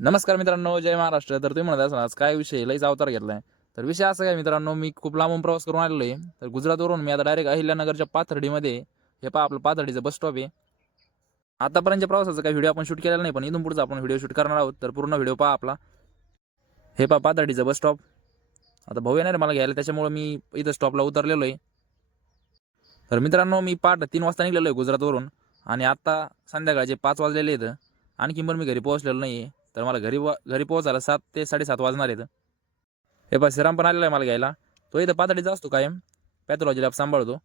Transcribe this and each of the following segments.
नमस्कार मित्रांनो, जय महाराष्ट्र. तर तुम्ही म्हणत असाल आज काय विषय लईच अवतार घेतलाय. तर विषय असा काय मित्रांनो, मी खूप लांबून प्रवास करून आलेलो आहे. तर गुजरातवरून मी आता डायरेक्ट अहिल्यानगरच्या पाथर्डीमध्ये हे पहा आपलं पाथर्डीचं बस स्टॉप आहे. आतापर्यंतच्या प्रवासाचा काही व्हिडिओ आपण शूट केलेला नाही, पण इथून पुढचा आपण व्हिडिओ शूट करणार आहोत. तर पूर्ण व्हिडिओ पहा आपला. हे पहा पाथर्डीचं बस स्टॉप. आता भाऊ येणार आहे मला घ्यायला, त्याच्यामुळे मी इथं स्टॉपला उतरलेलो आहे. तर मित्रांनो, मी 3 वाजता निघालेलो आहे गुजरातवरून आणि आता संध्याकाळचे 5 वाजलेले आहेत. आणखी पण मी घरी पोहोचलेलो नाही आहे. तर मला घरी पोहोचायला 7 ते 7:30 वाजणार आहेत. हे पहा श्रीराम पण आलेला आहे मला घ्यायला. तो इथं पातळीचा असतो कायम, पॅथॉलॉजी लॅब सांभाळतो.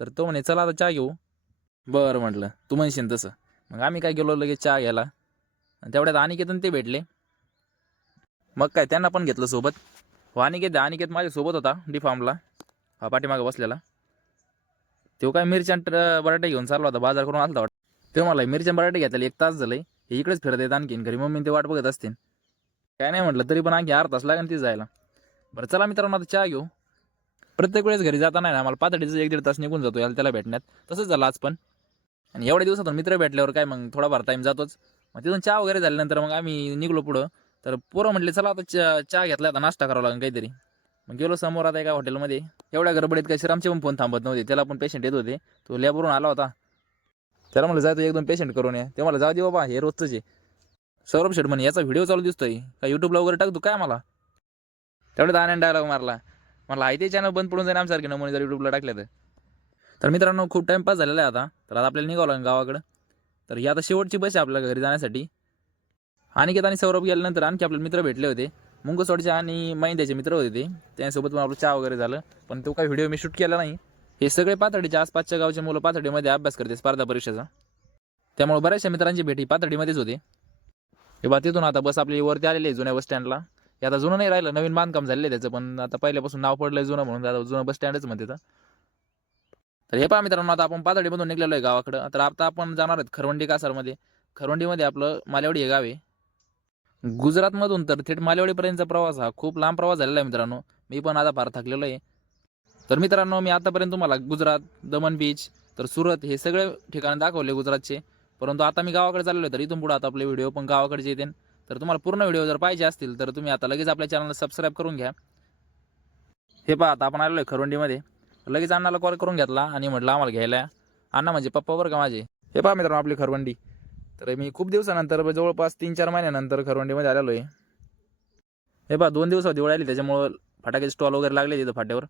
तर तो म्हणे चला आता चहा घेऊ. बरं म्हटलं, तू म्हणशील तसं. मग आम्ही काय गेलो लगेच चहा घ्यायला आणि तेवढ्यात अनिकेतन ते भेटले. मग काय त्यांना पण घेतलं सोबत. अनिकेत माझ्यासोबत होता डी फार्मला, हा पाठीमागं बसलेला. तो काय मिरच्या बटाटे घेऊन चालला होता, बाजार करून आलता वाटतं. तो मला मिरच्या बटाटे घेतले 1 तास झाले. हे इकडेच फिरत आहेत आणखीन, घरी मम्मी ते वाट बघत असतील. काय नाही म्हटलं तरी पण आणखी अर्धा तास लागेल ती जायला. बरं चला मित्रांनो आता चहा घेऊ. प्रत्येक वेळेस घरी जाता नाही ना आम्हाला पातळीचं 1-1.5 तास निघून जातो याला त्याला भेटण्यात. तसंच झालं आज पण. आणि एवढ्या दिवसातून मित्र भेटल्यावर काय मग थोडाफार टाईम जातोच. मग तिथून चहा वगैरे झाल्यानंतर मग आम्ही निघलो पुढं. तर पोरं म्हटले चला आता चहा घेतला आता नाश्ता करावा लागेल काहीतरी. मग गेलो समोर आता एका हॉटेलमध्ये. एवढ्या गडबडीत काय श्रीरामचे पण फोन थांबत नव्हते, त्याला पण पेशंट येत होते. तो लॅबवरून आला होता. त्याला म्हणलं जाय तो 1-2 पेशंट करून ये. ते मला जाऊ दे बाबा, हे रोजच आहे. सौरभ शेठ म्हणे याचा व्हिडिओ चालू दिसतोय का, युट्यूबला वगैरे टाकतो काय मला. तेवढ्यात आनंद डायलॉग मारला. मला आहे ते चॅनल बंद पडून जाईल आमसारखे नमुने जर युट्यूबला टाकले तर मित्रांनो खूप टाइमपास झालेला आहे आता. तर आता आपल्याला निघावं लागेल गावाकडं. तर ही आता शेवटची बस आहे आपल्या घरी जाण्यासाठी. अनिकेत आणि सौरभ गेल्यानंतर आणखी आपले मित्र भेटले होते. मुंगसोडचे आणि महिंद्याचे मित्र होते ते. त्यांच्यासोबत पण आपलं चहा वगैरे झालं, पण तो काही व्हिडिओ मी शूट केला नाही. हे सगळे पाथर्डीच्या आसपासच्या गावचे मुलं पाथर्डीमध्ये अभ्यास करते स्पर्धा परीक्षेचा. त्यामुळे बऱ्याचशा मित्रांची भेटी पाथर्डीमध्येच होते. हे बा तिथून आता बस आपली वरती आलेली आहे जुन्या बस स्टँडला. हे आता जुनं नाही राहिलं, नवीन बांधकाम झालेलं आहे त्याचं, पण आता पहिल्यापासून नाव पडलंय जुनं म्हणून आता जुनं बस स्टँडच म्हणते. तर हे पहा मित्रांनो, आता आपण पाथर्डीमधून निघलेलो आहे गावाकडं. तर आता आपण जाणार आहेत खरवंडी कासारमध्ये. खरवंडीमध्ये आपलं मालेवाडी हे गाव आहे. गुजरातमधून तर थेट मालेवाडीपर्यंतचा प्रवास हा खूप लांब प्रवास झालेला आहे मित्रांनो. मी पण आता फार थकलेलो आहे. तर मित्रांनो, मी आतापर्यंत तुम्हाला गुजरात, दमण बीच, तर सुरत हे सगळे ठिकाण दाखवले गुजरातचे. परंतु आता मी गावाकडे चाललो आहे, तर इथून पुढे आता आपले व्हिडिओ पण गावाकडचे येतील. तर तुम्हाला पूर्ण व्हिडिओ जर पाहिजे असतील तर तुम्ही आता लगेच आपल्या चॅनलला सबस्क्राईब करून घ्या. हे पहा आता आपण आलेलो आहे खरवंडीमध्ये. लगेच अण्णाला कॉल करून घेतला आणि म्हटलं आम्हाला घ्यायला या. अण्णा म्हणजे पप्पा बरं का माझे. हे पहा मित्रांनो आपली खरवंडी. तर मी खूप दिवसानंतर जवळपास 3-4 महिन्यानंतर खरवंडीमध्ये आलेलो आहे. हे पहा 2 दिवसात दिवाळी आली, त्याच्यामुळं फटाक्याचे स्टॉल वगैरे लागले तिथं फाट्यावर.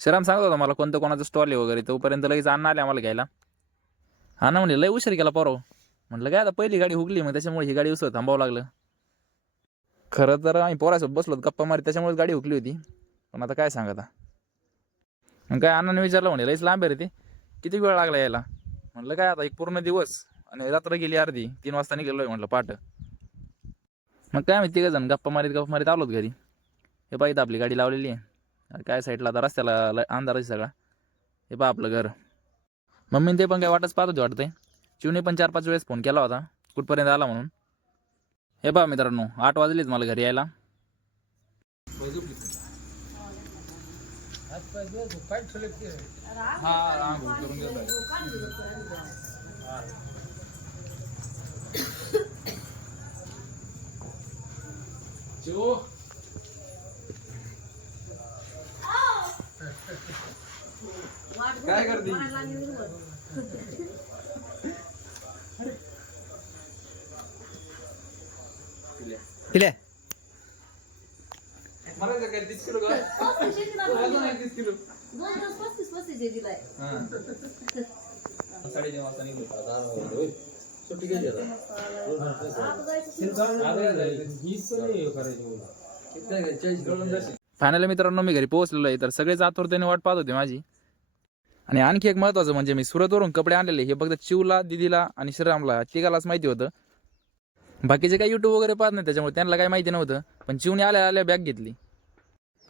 श्रीराम सांगत होता मला कोणतं कोणाचं स्टॉल आहे वगैरे. तोपर्यंत लगेच अण्णा आले आम्हाला घ्यायला. हा ना म्हणले लय उशीर केला पोरं. म्हटलं काय आता पहिली गाडी हुकली, मग त्याच्यामुळे ही गाडी उसळ थांबावं लागलं. खरं तर आम्ही पोरासोबत बसलो गप्पा मारी, त्याच्यामुळे गाडी हुकली होती. पण आता काय सांगा आता. मग काय अण्णाने विचारलं म्हणे लईच लांब आहे रे ते, किती वेळ लागला यायला. म्हटलं काय आता एक पूर्ण दिवस आणि रात्र गेली अर्धी. 3 वाजता निघालोय म्हटलं पाठ. मग काय माहिती का जण गप्पा मारीत आलोत घरी. हे पाहिजे आपली गाडी लावलेली आहे काय साईडला, आता रस्त्याला अंधाराची सगळा. हे पहा आपलं घर. मम्मीने ते पण काय वाटच पाहत होते वाटतंय. चिवने पण 4-5 वेळेस फोन केला होता कुठपर्यंत आला म्हणून. हे पहा मित्रांनो 8 वाजलेच मला घरी यायला. काय करते मला काय 30 किलो का 30 किलो 35 दिलाय. हां 9:30 वाजता निघलो. सुट्टी घ्यायची आता. फायनली मित्रांनो मी घरी पोहोचलेलो आहे. तर सगळेच आतुरतेने वाट पाहत होते माझी. आणि आणखी एक महत्त्वाचं म्हणजे मी सुरतवरून कपडे आणलेले. हे फक्त चिवला, दिदीला आणि श्रीरामला तिघालाच माहिती होतं. बाकीचे काही यूट्यूब वगैरे पाहत नाही, त्याच्यामुळे त्यांना काही माहिती नव्हतं. पण चिवने आल्या आल्या बॅग घेतली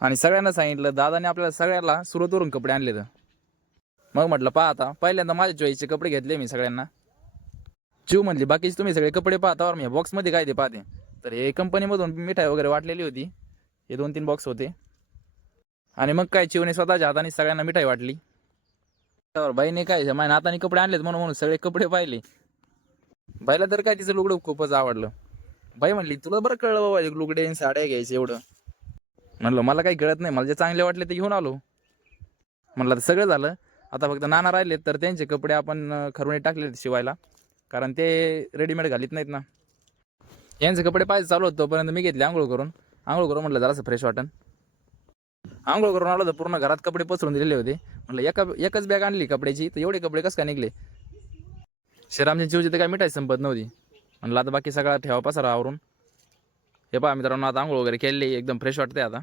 आणि सगळ्यांना सांगितलं दादाने आपल्याला सगळ्याला सुरतवरून कपडे आणले. तर मग म्हटलं पहा आता पहिल्यांदा माझ्या चॉईसचे कपडे घेतले मी सगळ्यांना. चिव म्हणली बाकीचे तुम्ही सगळे कपडे पाहता, मी बॉक्समध्ये काय ते पाहते. तर हे कंपनीमधून मिठाई वगैरे वाटलेली होती. हे 2-3 बॉक्स होते. आणि मग काय चिवने स्वतःच्या हाताने सगळ्यांना मिठाई वाटली. तर बाईने काय माझ्या नाताने कपडे आणलेत म्हणून सगळे कपडे पाहिले. बाईला तर काय तिचं लुगडं खूपच आवडलं. बाई म्हणली तुला बरं कळलं बाबा लुगडे आणि साड्या घ्यायचे एवढं. म्हणलं मला काही कळत नाही, मला जे चांगले वाटले ते घेऊन आलो. म्हणलं आता सगळं झालं, आता फक्त नाना राहिले तर त्यांचे कपडे आपण खरवणी टाकले शिवायला, कारण ते रेडीमेड घालीत नाहीत ना. यांचे कपडे पाहिजे चालू होतं तोपर्यंत मी घेतले आंघोळ करून. आंघोळ करून म्हटलं जरासं फ्रेश वाटन. आंघोळ करून आलो तर पूर्ण घरात कपडे पसरून दिलेले होते. म्हटलं एकच बॅग आणली कपड्याची, तर एवढे कपडे कसं काय निघले. श्रीरामची चिवची तर काय मिठाई संपत नव्हती. म्हणलं आता बाकी सगळा ठेवा पसारा आवरून. हे पहा मित्रांनो, आता आंघोळ वगैरे केलेली, एकदम फ्रेश वाटते आता.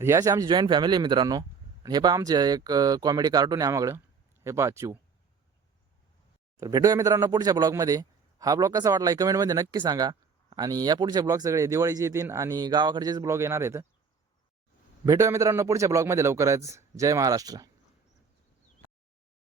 ही अशी आमची जॉईंट फॅमिली आहे मित्रांनो. आणि हे पहा आमचे एक कॉमेडी कार्टून आहे आम्हाकडं. हे पहा चिव. तर भेटूया मित्रांनो पुढच्या ब्लॉगमध्ये. हा ब्लॉग कसा वाटला कमेंटमध्ये नक्की सांगा. आणि या पुढचे ब्लॉग सगळे दिवाळीचे येतील आणि गावाकडचेच ब्लॉग येणार आहेत. भेटूया मित्रांनो पुढच्या ब्लॉगमध्ये लवकरच. जय महाराष्ट्र.